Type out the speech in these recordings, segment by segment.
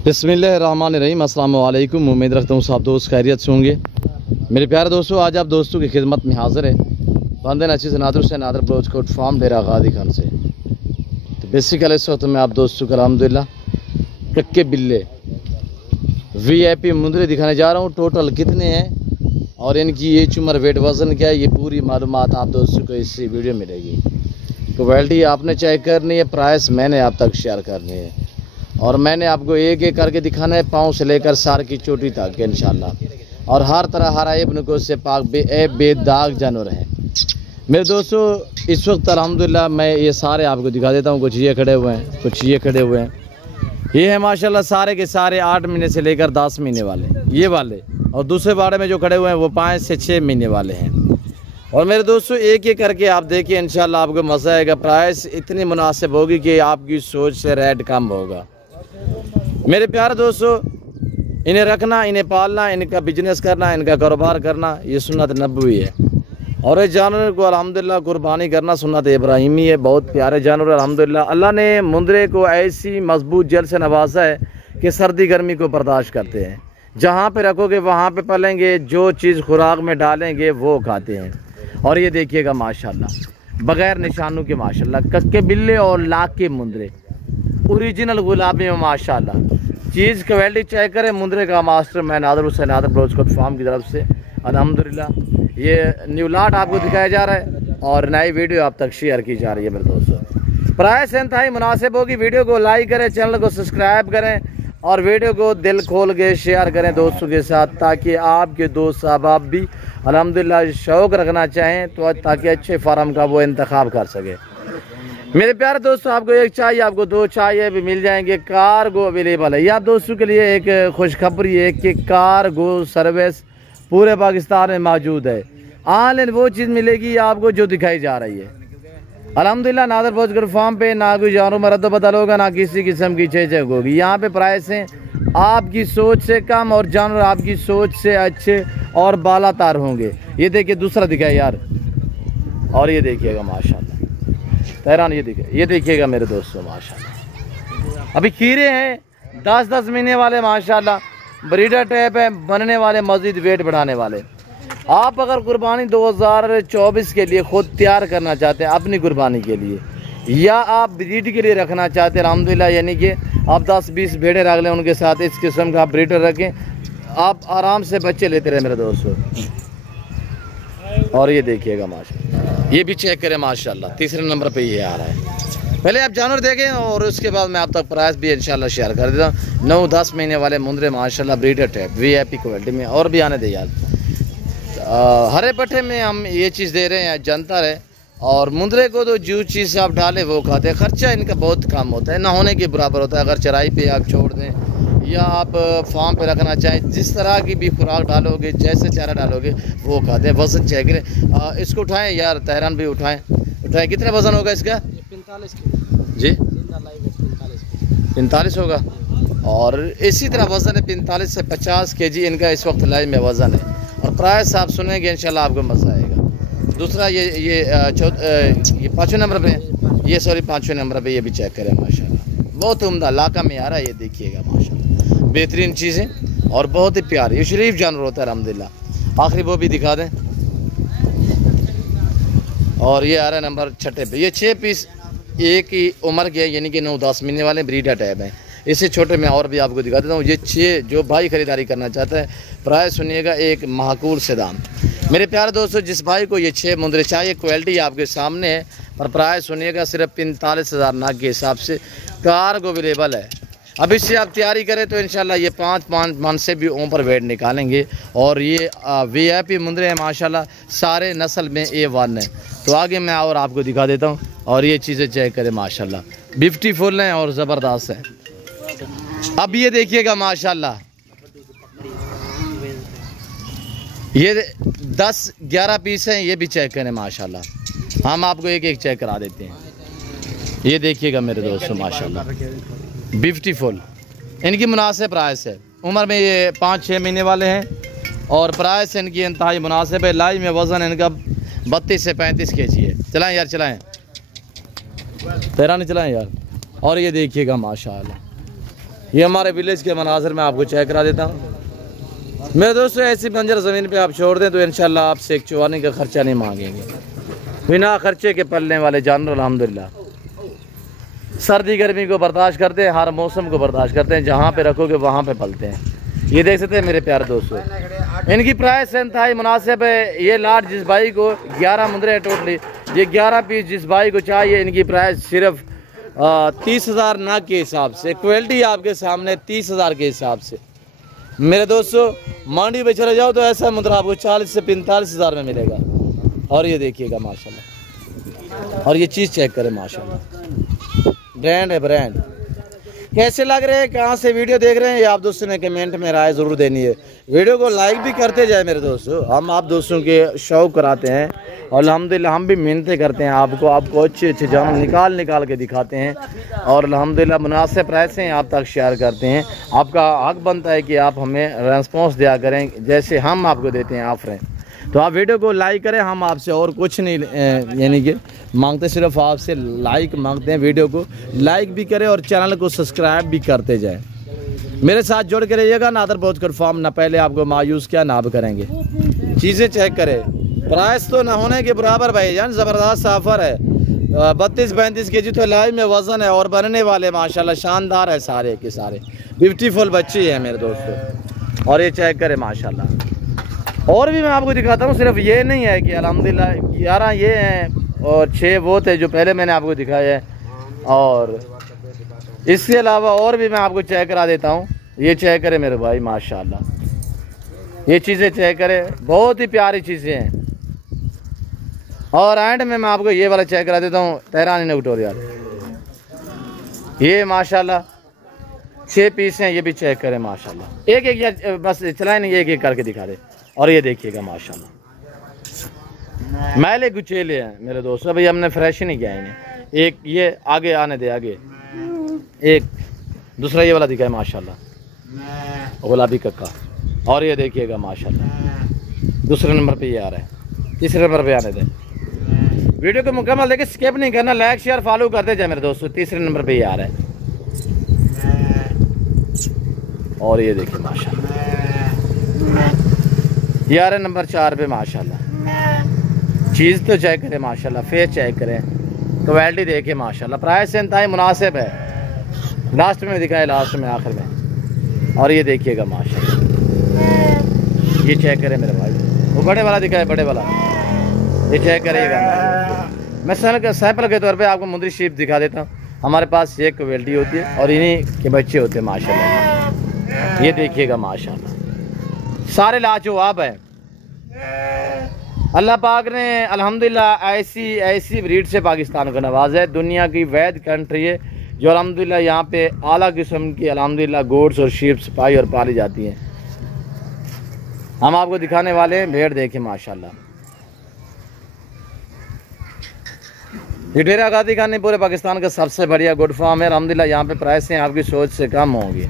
बिस्मिल्लाहिर्रहमानिर्रहीम। अस्सलाम वालेकुम। उम्मीद रखता हूँ सब दोस्त खैरियत से होंगे। मेरे प्यारे दोस्तों, आज आप दोस्तों की खिदमत में हाज़िर है बंदे नचीज़ नादर से नादर ब्रोच कोट फार्म डेरा गादी खान से। तो बेसिकली इस वक्त मैं आप दोस्तों को अल्हम्दुलिल्लाह कक्के बिल्ले VIP मुंदरे दिखाने जा रहा हूँ। टोटल कितने हैं और इनकी एज उम्र वेट वज़न क्या है, ये पूरी मालूमात आप दोस्तों को इसी वीडियो में मिलेगी। क्वालिटी आपने चेक करनी है, प्राइस मैंने आप तक शेयर करनी है और मैंने आपको एक एक करके दिखाना है, पाँव से लेकर सार की चोटी तक इंशाल्लाह। और हर तरह हर ऐब को से पाक बेदाग जानवर हैं मेरे दोस्तों। इस वक्त अल्हम्दुलिल्लाह मैं ये सारे आपको दिखा देता हूँ। कुछ ये खड़े हुए हैं, कुछ ये खड़े हुए हैं। ये है माशाल्लाह सारे के सारे 8 महीने से लेकर 10 महीने वाले ये वाले, और दूसरे बाड़े में जो खड़े हुए हैं वो 5 से 6 महीने वाले हैं। और मेरे दोस्तों एक एक करके आप देखिए, इंशाल्लाह आपको मज़ा आएगा। प्राइस इतनी मुनासिब होगी कि आपकी सोच से रेट कम होगा। मेरे प्यारे दोस्तों, इन्हें रखना, इन्हें पालना, इनका बिजनेस करना, इनका कारोबार करना ये सुन्नत नबवी है। और इस जानवर को अल्हम्दुलिल्लाह कुर्बानी करना सुन्नत इब्राहिमी है। बहुत प्यारे जानवर अल्हम्दुलिल्लाह। अल्लाह ने मुंदरे को ऐसी मजबूत जल से नवाजा है कि सर्दी गर्मी को बर्दाश्त करते हैं। जहाँ पे रखोगे वहाँ पे पलेंगे, जो चीज़ खुराक में डालेंगे वो खाते हैं। और ये देखिएगा माशाल्लाह बग़ैर निशानों के माशाल्लाह कक्के बिल्ले और लाख के मुंदरे ओरिजिनल गुलाबी में माशाल्लाह। चीज़ क्वालिटी चेक करें। मुंदरे का मास्टर मैं नादर हुसैन नादर ब्रोचकोट फार्म की तरफ से अल्हम्दुलिल्लाह ये न्यू लाट आपको दिखाया जा रहा है और नई वीडियो आप तक शेयर की जा रही है मेरे दोस्तों। प्राइस इंतहाई मुनासिब होगी। वीडियो को लाइक करें, चैनल को सब्सक्राइब करें और वीडियो को दिल खोल के शेयर करें दोस्तों के साथ, ताकि आपके दोस्त अहबाब भी अल्हम्दुलिल्लाह शौक़ रखना चाहें तो ताकि अच्छे फार्म का वो इंतखाब कर सके। मेरे प्यारे दोस्तों, आपको एक चाहिए, आपको दो चाहिए भी मिल जाएंगे। कार्गो अवेलेबल है। ये आप दोस्तों के लिए एक खुशखबरी है कि कार्गो सर्विस पूरे पाकिस्तान में मौजूद है। ऑनलाइन वो चीज़ मिलेगी आपको जो दिखाई जा रही है। अल्हम्दुलिल्लाह नादर ब्रोचकोट फार्म पे ना कोई जानवर में रद्द बदल होगा, ना किसी किस्म की चेचक होगी। यहाँ पे प्राइस हैं आपकी सोच से कम और जानवर आपकी सोच से अच्छे और बालातार होंगे। ये देखिए दूसरा दिखाए यार, और ये देखिएगा माशाल्लाह तहरान, ये देखिएगा मेरे दोस्तों माशाल्लाह। अभी खीरे हैं 10-10 महीने वाले माशाल्लाह, ब्रीडर टाइप है, बनने वाले, मज़ीद वेट बढ़ाने वाले। आप अगर कुर्बानी 2024 के लिए ख़ुद तैयार करना चाहते हैं अपनी कुर्बानी के लिए, या आप ब्रीड के लिए रखना चाहते हैं अल्हम्दुलिल्लाह, यानी कि आप 10-20 भेड़ें रख लें उनके साथ, इस किस्म का आप ब्रीडर रखें, आप आराम से बच्चे लेते रहे मेरे दोस्तों। और ये देखिएगा माशाल्लाह, ये भी चेक करें माशाल्लाह, तीसरे नंबर पे ये आ रहा है। पहले आप जानवर देखें और उसके बाद मैं आप तक प्राइस भी इंशाल्लाह शेयर कर देता हूँ। 9-10 महीने वाले मुंदरे माशाल्लाह ब्रीडर टाइप VIP क्वालिटी में। और भी आने दे यार, हरे पट्टे में हम ये चीज़ दे रहे हैं, जनता है। और मुंदरे को तो जो चीज़ आप डालें वो खाते हैं। ख़र्चा इनका बहुत कम होता है, ना होने के बराबर होता है। अगर चराई पे आप छोड़ दें या आप फार्म पे रखना चाहें, जिस तरह की भी खुराक डालोगे, जैसे चारा डालोगे वो खाते हैं। वज़न चेक करें, इसको उठाएं यार, तहरान भी उठाएं। कितना वज़न होगा इसका? 45 जी 45 होगा। और इसी तरह वज़न है 45 से 50 kg इनका इस वक्त लाइव में वज़न है। और प्राइस आप सुनेंगे इंशाल्लाह आपको मज़ा आएगा। दूसरा ये 5वें नंबर पे, ये सॉरी 5वें नंबर पे, ये भी चेक करें माशाल्लाह, बहुत उम्दा लाका में आ रहा है। ये देखिएगा माशाल्लाह बेहतरीन चीज़ें और बहुत ही प्यारी, ये शरीफ जानवर होता है अल्हम्दुलिल्लाह। आखिरी वो भी दिखा दें। और ये आ रहा है नंबर 6 पे, ये 6 पीस एक ही उम्र के, यानी कि 9-10 महीने वाले ब्रीडर टाइप हैं। इससे छोटे में और भी आपको दिखा देता हूँ। ये 6 जो भाई ख़रीदारी करना चाहता है, प्राइस सुनिएगा एक माकूल से दाम। मेरे प्यारे दोस्तों, जिस भाई को ये 6 मुंदरे चाहिए, क्वालिटी आपके सामने है, पर प्राइस सुनिएगा सिर्फ 45,000 नाक के हिसाब से कार्गो अवेलेबल है। अब इससे आप तैयारी करें तो इंशाल्लाह ये 5 मन से भी ऊपर वेट निकालेंगे। और ये VIP मुंदरे हैं माशाल्लाह, सारे नस्ल में A1 है। तो आगे मैं और आपको दिखा देता हूँ। और ये चीज़ें चेक करें माशाल्लाह, ब्यूटीफुल हैं और ज़बरदस्त हैं। अब ये देखिएगा माशाल्लाह, ये 10-11 पीस हैं, ये भी चेक करें माशाल्लाह। हम आपको एक एक चेक करा देते हैं। ये देखिएगा मेरे दोस्तों माशाल्लाह ब्यूटीफुल, इनकी मुनासिब प्राइस है। उम्र में ये 5-6 महीने वाले हैं और प्राइस इनकी इंतहाई मुनासिब है। लाइव में वज़न इनका 32 से 35 kg है। चलाएं यार, चलाएं, तेरा नहीं चलाएं यार। और ये देखिएगा माशाल्लाह ये हमारे विलेज के मनाज़र में आपको चेक करा देता हूँ। मेरे दोस्तों ऐसी बंजर ज़मीन पे आप छोड़ दें तो इंशाल्लाह आपसे एक चुवाने का ख़र्चा नहीं मांगेंगे। बिना खर्चे के पलने वाले जानवर अल्हम्दुलिल्लाह सर्दी गर्मी को बर्दाश्त करते हैं, हर मौसम को बर्दाश्त करते हैं। जहाँ पे रखोगे वहाँ पे पलते हैं। ये देख सकते हैं मेरे प्यारे दोस्तों, इनकी प्राइस इंतहाई मुनासिब है। ये लाट जिस भाई को 11 मुंदरे है टोटली, ये 11 पीस जिस भाई को चाहिए, इनकी प्राइस सिर्फ 30,000 नाक के हिसाब से, क्वालिटी आपके सामने 30,000 के हिसाब से। मेरे दोस्तों मंडी पे चले जाओ तो ऐसा मुंदरा आपको 40 से 45,000 में मिलेगा। और ये देखिएगा माशाल्लाह, और ये चीज़ चेक करें माशाल्लाह, ब्रांड है ब्रांड। कैसे लग रहे हैं, कहाँ से वीडियो देख रहे हैं, ये आप दोस्तों ने कमेंट में राय ज़रूर देनी है। वीडियो को लाइक भी करते जाए मेरे दोस्तों, हम आप दोस्तों के शौक़ कराते हैं और अल्हम्दुलिल्लाह हम भी मेहनतें करते हैं। आपको अच्छे जानवर निकाल के दिखाते हैं और अल्हम्दुलिल्लाह मुनासिब प्राइस हैं आप तक शेयर करते हैं। आपका हक बनता है कि आप हमें रेस्पॉन्स दिया करें जैसे हम आपको देते हैं ऑफरें। तो आप वीडियो को लाइक करें, हम आपसे और कुछ नहीं यानी कि मांगते, सिर्फ आपसे लाइक मांगते हैं। वीडियो को लाइक भी करें और चैनल को सब्सक्राइब भी करते जाएं। मेरे साथ जुड़ के रहिएगा। नादर ब्रोच कोड फार्म, ना पहले आपको मायूस किया ना अब करेंगे। चीज़ें चेक करें, प्राइस तो ना होने के बराबर भाईजान, ज़बरदस्त ऑफर है। 32-35 केजी तो लाइव में वज़न है और बनने वाले माशाल्लाह शानदार है, सारे के सारे ब्यूटीफुल बच्चे हैं मेरे दोस्तों। और ये चेक करें माशाल्लाह। और भी मैं आपको दिखाता हूँ, सिर्फ ये नहीं है कि अल्हम्दुलिल्लाह 11 ये हैं और 6 वो थे जो पहले मैंने आपको दिखाया है। और इसके अलावा और भी मैं आपको चेक करा देता हूँ। ये चेक करें मेरे भाई माशाल्लाह, ये चीज़ें चेक करें, बहुत ही प्यारी चीज़ें हैं। और एंड में मैं आपको ये वाला चेक करा देता हूँ, तेहरानी नगटोरिया, ये माशाल्लाह 6 पीस हैं, ये भी चेक करें माशाल्लाह। एक एक या बस चलाएं नहीं, एक एक करके दिखा दे। और ये देखिएगा माशाल्लाह, मैले गुचेले हैं मेरे दोस्तों, भाई हमने फ्रेश ही नहीं किया इन्हें। एक ये आगे आने दे, आगे एक दूसरा ये वाला दिखा है माशाल्लाह, गुलाबी कक्का। और ये देखिएगा माशाल्लाह दूसरे नंबर पे ये आ रहा है, तीसरे नंबर पे आने दे। वीडियो को मुकम्मल देखिए, स्किप नहीं करना, लाइक शेयर फॉलो करते जाए मेरे दोस्तों। तीसरे नंबर पे ये आ रहा है। और ये देखिए माशाल्लाह ये आ रहा है नंबर 4 पे माशाल्लाह। चीज़ तो चेक करें माशाल्लाह, फेस चेक करें, क्वालिटी देखें माशाल्लाह। प्राइस इंतहाई मुनासिब है। लास्ट में दिखाए, लास्ट में आखिर में। और ये देखिएगा माशाल्लाह, ये चेक करें मेरे भाई, वो बड़े वाला दिखाए, बड़े वाला ये चेक करिएगा। मैं सैंपल के तौर पे आपको मुंदरी शीप दिखा देता हूँ। हमारे पास ये क्वालिटी होती है और इन्हीं के बच्चे होते हैं माशाल्लाह। ये देखिएगा माशाल्लाह, सारे लाजवाब हैं। अल्लाह पाक ने अल्हम्दुलिल्लाह ऐसी ब्रीड से पाकिस्तान को नवाजा है। दुनिया की वैद कंट्री है जो अल्हम्दुलिल्लाह यहाँ पे आला किस्म की अल्हम्दुलिल्लाह गोड्स और शीप्स पाई और पाली जाती हैं। हम आपको दिखाने वाले हैं, भेड़ देखें माशाल्लाह। ये डेरा गादी खान पूरे पाकिस्तान का सबसे बढ़िया गुड फार्म है। अल्हम्दुलिल्लाह यहाँ पे प्राइसें आपकी सोच से कम होंगी।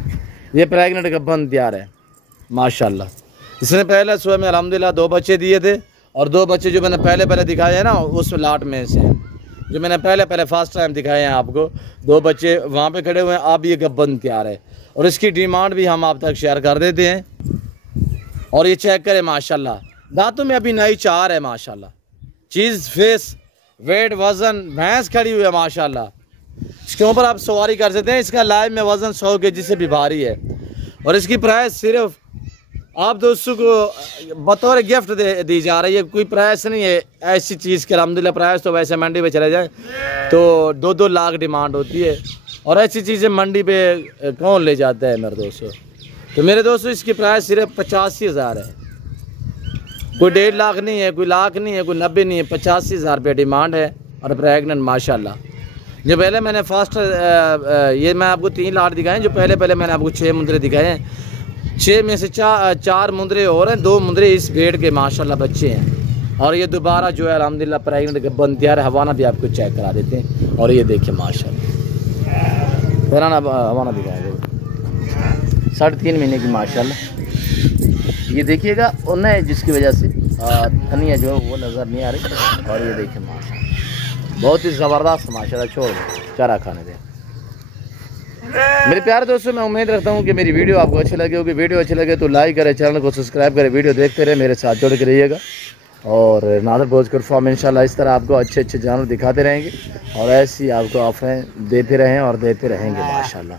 ये प्रेगनेंट गब्बन तैयार है माशाल्लाह। इसने पहले सुबह में अल्हम्दुलिल्लाह 2 बच्चे दिए थे और 2 बच्चे जो मैंने पहले दिखाए हैं ना, उस लाट में से जो मैंने पहले फर्स्ट टाइम दिखाए हैं आपको, 2 बच्चे वहाँ पे खड़े हुए हैं। अब ये गब्बन तैयार है और इसकी डिमांड भी हम आप तक शेयर कर देते हैं। और ये चेक करें माशाल्लाह, दांतों में अभी नई 4 है माशाल्लाह। चीज़ फेस वेट वज़न भैंस खड़ी हुई है माशाल्लाह। इसके ऊपर आप सवारी कर सकते हैं। इसका लाइव में वज़न 100 केजी से भी भारी है और इसकी प्राइस सिर्फ आप दोस्तों को बतौर गिफ्ट दी जा रही है। कोई प्राइस नहीं है ऐसी चीज़ के। अल्हम्दुलिल्लाह प्राइस तो वैसे मंडी पे चले जाए तो 2-2 लाख डिमांड होती है और ऐसी चीज़ें मंडी पे कौन ले जाता है मेरे दोस्तों। तो मेरे दोस्तों इसकी प्राइस सिर्फ 85,000 है। कोई 1.5 लाख नहीं है, कोई लाख नहीं है, कोई 90 नहीं है, 85,000 रुपये डिमांड है। और प्रेगनेंट माशाल्लाह। जो पहले मैंने फर्स्ट ये मैं आपको 3 लाट दिखाए, जो पहले मैंने आपको 6 मुंदरे दिखाए हैं। 6 में से 4 मुंदरे और हैं, 2 मुंदरे इस भेड़ के माशाल्लाह बच्चे हैं। और ये दोबारा जो है अल्हम्दुलिल्लाह प्रेगनेंट गब्बन तैयार है। हवाना भी आपको चेक करा देते हैं। और ये देखिए माशाल्लाह, पुराना हवाना दिखाएंगे 3.5 महीने की माशाल्लाह। ये देखिएगा उन्हें जिसकी वजह से धनिया जो है वो नज़र नहीं आ रही। और ये देखिए माशाल्लाह बहुत ही ज़बरदस्त माशाल्लाह। छोड़ चारा खाने दें। मेरे प्यारे दोस्तों, मैं उम्मीद रखता हूँ कि मेरी वीडियो आपको अच्छी लगी होगी। वीडियो अच्छी लगे तो लाइक करें, चैनल को सब्सक्राइब करें, वीडियो देखते रहे, मेरे साथ जुड़ के रहिएगा। और नादर ब्रोच कोट फार्म इंशाल्लाह इस तरह आपको अच्छे अच्छे जानवर दिखाते रहेंगे और ऐसी आपको ऑफरें देते रहें और देते रहेंगे माशाल्लाह।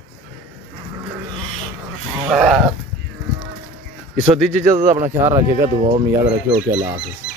इसको दीजिए इजाज़त, अपना ख्याल रखिएगा, दुआओं में याद रखिए। ओके, अल्लाह हाफ़िज़।